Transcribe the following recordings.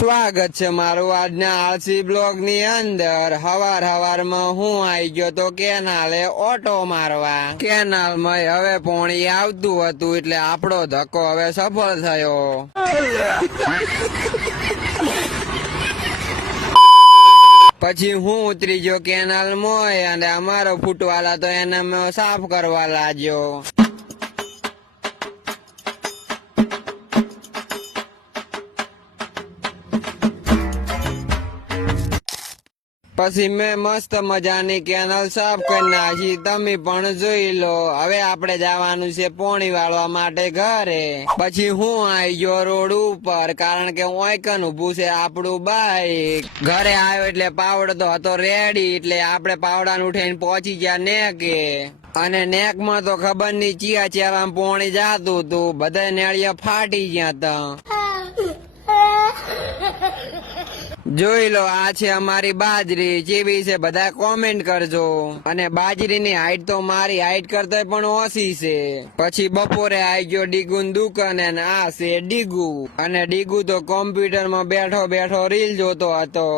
સ્વાગત છે મારું આજના આળસી બ્લોગ ની અંદર। હવારમાં હું આવી ગયો તો કેનાલે ઓટો મારવા। કેનાલ માં હવે પોણી આવતું હતું એટલે આપણો ધક્કો હવે સફળ થયો। પછી હું ઉતરી ગયો કેનાલ મોય અને અમારો ફૂટવાલા તો એને સાફ કરવા લાગ્યો। પછી મેં મસ્ત મજાની કેનલ સાફ કરી નાખી, તમે પણ જોઈ લો। હવે આપણે જવાનું છે પોણી વાળવા માટે ઘરે। પછી હું આવી ગયો રોડ ઉપર, કારણ કે ઓયકન ઉભું છે આપણું બાઈક। ઘરે આવ્યો એટલે પાવડો તો હતો રેડી, એટલે આપણે પાવડાને ઉઠાઈને પહોંચી ગયા નેકે। અને નેક માં તો ખબર નઈ ચિયા ચેરામાં પોણી જાતું તું, બધા નેળિયા ફાટી ગયા તા। જોઈ લો, આ છે અમારી બાજરી, જેવી છે બધા કોમેન્ટ કરજો। અને બાજરીની હાઈટ તો મારી હાઈટ કરતા પણ ઓછી છે। પછી બપોરે આવી ગયો ડીગુની દુકાને, આ છે ડીગુ। અને ડીગુ તો કોમ્પ્યુટર માં બેઠો બેઠો રીલ જોતો હતો।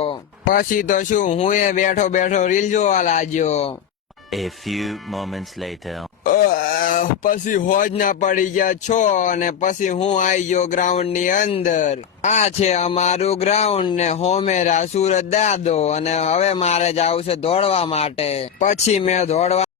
પછી તો શું, હું એ બેઠો બેઠો રીલ જોવા લાગ્યો। A few moments later. પછી હોજ ના પડી ગયા 6 અને પછી હું આવી ગયો ગ્રાઉન્ડ ની અંદર। આ છે અમારું ગ્રાઉન્ડ ને હોમેરા સુરત દાદો। અને હવે મારે જવું છે દોડવા માટે। પછી મેં દોડવા